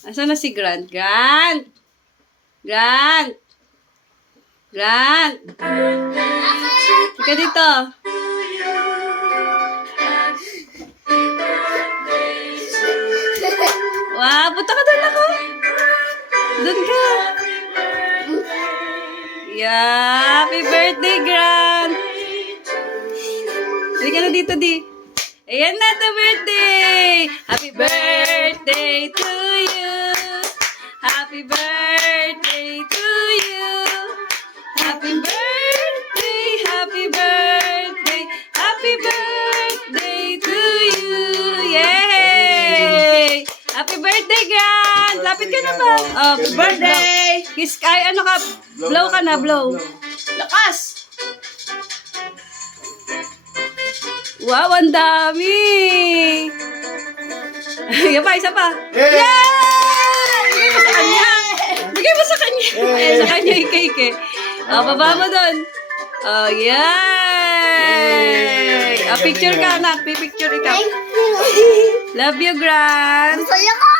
Asan na si Grant? Grant! Grant! Grant! Ika dito. Wow, punta ka doon ako. Doon ka. Yeah, happy birthday, Grant. Halika na dito, di. Ayan na, the birthday. Happy birthday to you. Happy birthday to you. Happy birthday, happy birthday, happy birthday to you. Yay! Happy birthday, Grant! Lapit ka na ba? Oh, happy birthday! Kiss, ay, ano ka? Blow ka na, blow. Lakas! Wow, ang dami! Isa pa. Yay! Bigay mo sa kanya. Bigay mo sa kanya. Ayan, sa kanya, ike. Oh, baba mo doon. Oh, yay! Oh, picture ka, anak. Picture ikaw. Love you, Grant. Saya ka!